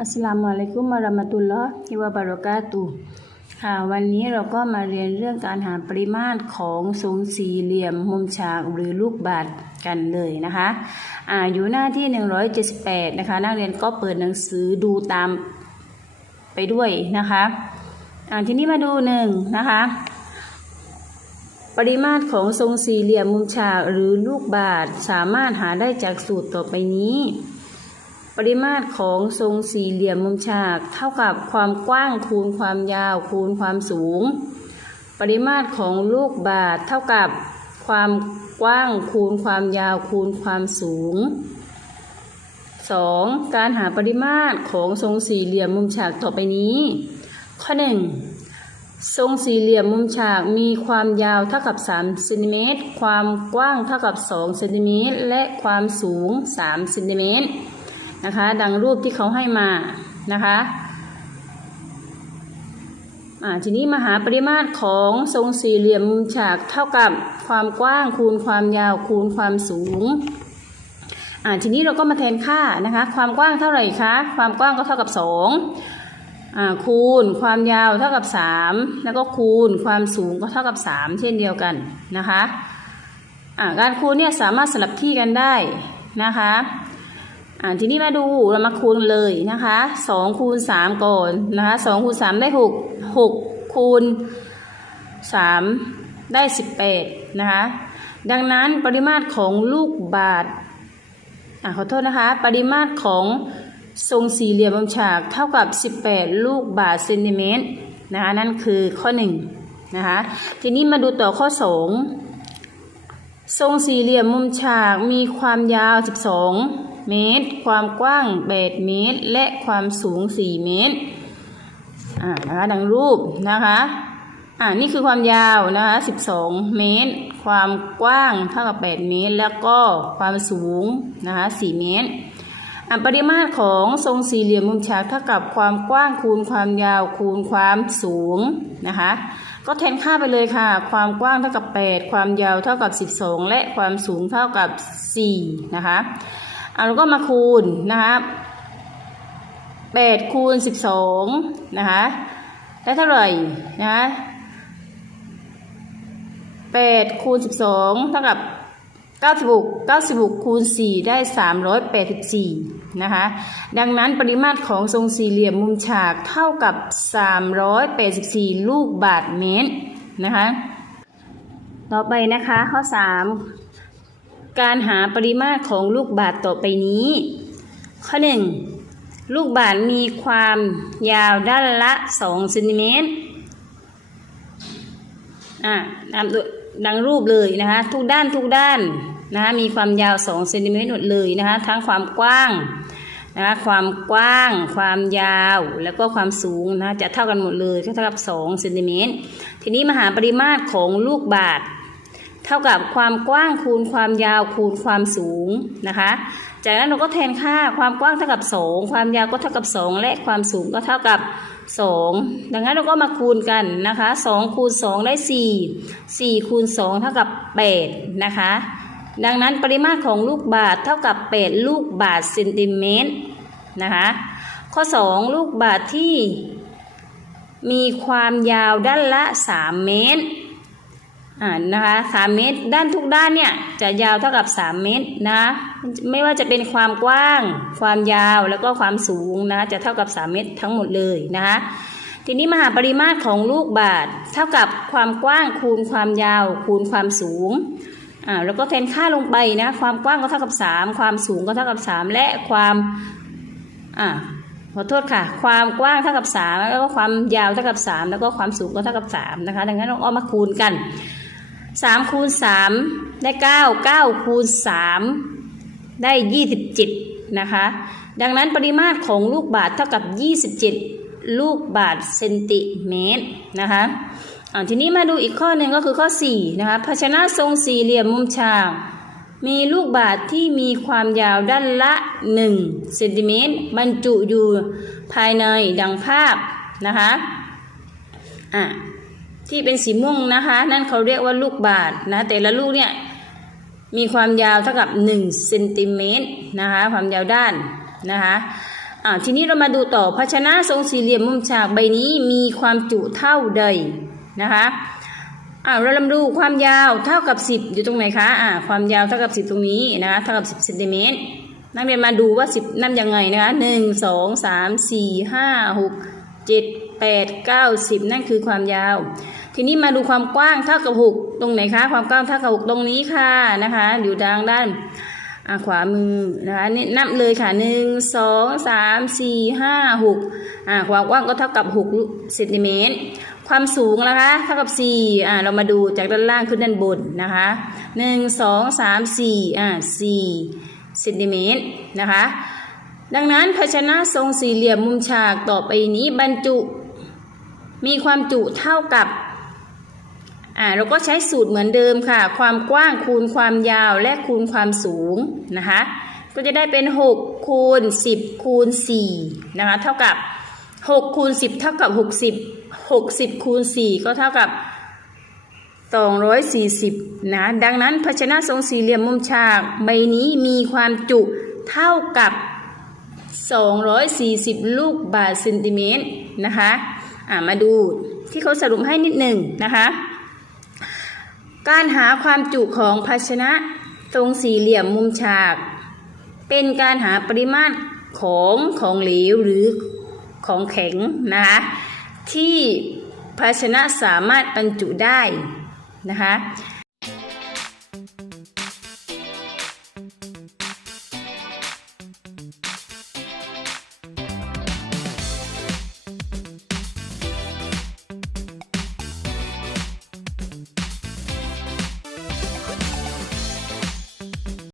อัสสลามุอะลัยกุมวะเราะมะตุลลอฮิวะบะเราะกาตุฮ์ค่ะวันนี้เราก็มาเรียนเรื่องการหาปริมาตรของทรงสี่เหลี่ยมมุมฉากหรือลูกบาศก์กันเลยนะคะอยู่หน้าที่178นะคะนักเรียนก็เปิดหนังสือดูตามไปด้วยนะคะทีนี้มาดูนะคะปริมาตรของทรงสี่เหลี่ยมมุมฉากหรือลูกบาศก์สามารถหาได้จากสูตรต่อไปนี้ปริมาตรของทรงสี่เหลี่ยมมุมฉากเท่ากับความกว้างคูณความยาวคูณความสูงปริมาตรของลูกบาศก์เท่ากับความกว้างคูณความยาวคูณความสูง 2. การหาปริมาตรของทรงสี่เหลี่ยมมุมฉากต่อไปนี้ข้อ 1. ทรงสี่เหลี่ยมมุมฉากมีความยาวเท่ากับ3เซนติเมตรความกว้างเท่ากับ2เซนติเมตรและความสูง3เซนติเมตรนะคะดังรูปที่เขาให้มานะคะทีนี้มาหาปริมาตรของทรงสี่เหลี่ยมมุมฉากเท่ากับความกว้างคูณความยาวคูณความสูงทีนี้เราก็มาแทนค่านะคะความกว้างเท่าไหร่คะความกว้างก็เท่ากับ2คูณความยาวเท่ากับ3แล้วก็คูณความสูงก็เท่ากับ3เช่นเดียวกันนะคะการคูณเนี่ยสามารถสลับที่กันได้นะคะทีนี้มาดูเรามาคูณเลยนะคะ2คูณ3ก่อนนะคะ2คูณ3ได้6คูณ3ได้18นะคะดังนั้นปริมาตรของลูกบาศก์ขอโทษนะคะปริมาตรของทรงสี่เหลี่ยมมุมฉากเท่ากับ18ลูกบาศก์เซนติเมตรนะคะนั่นคือข้อ1นะคะทีนี้มาดูต่อข้อ2ทรงสี่เหลี่ยมมุมฉากมีความยาว12เมตรความกว้าง8เมตรและความสูง4เมตรนะคะดังรูปนะคะนี่คือความยาวนะคะ12เมตรความกว้างเท่ากับ8เมตรแล้วก็ความสูงนะคะ4เมตรปริมาตรของทรงสี่เหลี่ยมมุมฉากเท่ากับความกว้างคูณความยาวคูณความสูงนะคะก็แทนค่าไปเลยค่ะความกว้างเท่ากับ8ความยาวเท่ากับ12และความสูงเท่ากับ4นะคะเราก็มาคูณนะคะ8คูณ12นะคะได้เท่าไหร่นะคะ8คูณ12เท่ากับ96คูณ4ได้384นะคะดังนั้นปริมาตรของทรงสี่เหลี่ยมมุมฉากเท่ากับ384ลูกบาศก์เมตรนะคะต่อไปนะคะข้อ3การหาปริมาตรของลูกบาศก์ต่อไปนี้ข้อ1ลูกบาศก์มีความยาวด้านละ2เซนติเมตรดังรูปเลยนะคะทุกด้านนะคะมีความยาว2เซนติเมตรหมดเลยนะคะทั้งความกว้างนะคะความกว้างความยาวแล้วก็ความสูงนะจะเท่ากันหมดเลยเท่ากับ2เซนติเมตรทีนี้มาหาปริมาตรของลูกบาศก์เท่ากับความกว้างคูณความยาวคูณความสูงนะคะจากนั้นเราก็แทนค่าความกว้างเท่ากับ2ความยาวก็เท่ากับ2และความสูงก็เท่ากับ2ดังนั้นเราก็มาคูณกันนะคะ2คูณ2ได้4คูณ2เท่ากับ8นะคะดังนั้นปริมาตรของลูกบาศก์เท่ากับ8ลูกบาศก์เซนติเมตรนะคะข้อ2ลูกบาศก์ที่มีความยาวด้านละ3เมตรนะคะ3เมตรด้านทุกด้านเนี่ยจะยาวเท่ากับ3เมตรนะไม่ว่าจะเป็นความกว้างความยาวแล้วก็ความสูงนะจะเท่ากับ3เมตรทั้งหมดเลยนะคะทีนี้มาหาปริมาตรของลูกบาศก์เท่ากับความกว้างคูณความยาวคูณความสูงแล้วก็แทนค่าลงไปนะความกว้างก็เท่ากับ3ความสูงก็เท่ากับ3และความขอโทษค่ะความกว้างเท่ากับ3แล้วก็ความยาวเท่ากับ3แล้วก็ความสูงก็เท่ากับ3นะคะดังนั้นเราเอามาคูณกัน3คูณ3ได้9คูณ3ได้27นะคะดังนั้นปริมาตรของลูกบาศก์เท่ากับ27ลูกบาศก์เซนติเมตรนะคะทีนี้มาดูอีกข้อหนึ่งก็คือข้อ4นะคะภาชนะทรงสี่เหลี่ยมมุมฉากมีลูกบาศก์ที่มีความยาวด้านละ1เซนติเมตรบรรจุอยู่ภายในดังภาพนะคะที่เป็นสีม่วงนะคะนั่นเขาเรียกว่าลูกบาศก์นะแต่ละลูกเนี่ย มีความยาวเท่ากับ1เซนติเมตรนะคะความยาวด้านนะคะทีนี้เรามาดูต่อภาชนะทรงสี่เหลี่ยมมุมฉากใบนี้มีความจุเท่าใดนะคะเราลองดูความยาวเท่ากับ10อยู่ตรงไหนคะความยาวเท่ากับ10ตรงนี้นะคะเท่ากับ10เซนติเมตรนักเรียนมาดูว่า10นับยังไงนะคะ1 2 3 4 5 6 7 8 9 10นั่นคือความยาวทีนี้มาดูความกว้างเท่ากับ6ตรงไหนคะความกว้างเท่ากับ6ตรงนี้ค่ะนะคะอยู่ทางด้านขวามือนะคะนี่นับเลยค่ะ1 2 3 4 5 6ความกว้างก็เท่ากับ6เซนติเมตรความสูงนะคะเท่ากับ4เรามาดูจากด้านล่างขึ้นด้านบนนะคะ1 2 3 4 4เซนติเมตรนะคะดังนั้นภาชนะทรงสี่เหลี่ยมมุมฉากต่อไปนี้บรรจุมีความจุเท่ากับเราก็ใช้สูตรเหมือนเดิมค่ะความกว้างคูณความยาวและคูณความสูงนะคะก็จะได้เป็น6คูณ10คูณ4นะคะเท่ากับ6คูณ10เท่ากับ60คูณ4ก็เท่ากับ240นะดังนั้นภาชนะทรงสี่เหลี่ยมมุมฉากใบนี้มีความจุเท่ากับ240ลูกบาศก์เซนติเมตรนะคะมาดูที่เขาสรุปให้นิดหนึ่งนะคะการหาความจุของภาชนะทรงสี่เหลี่ยมมุมฉากเป็นการหาปริมาตรของเหลวหรือของแข็งนะคะที่ภาชนะสามารถบรรจุได้นะคะ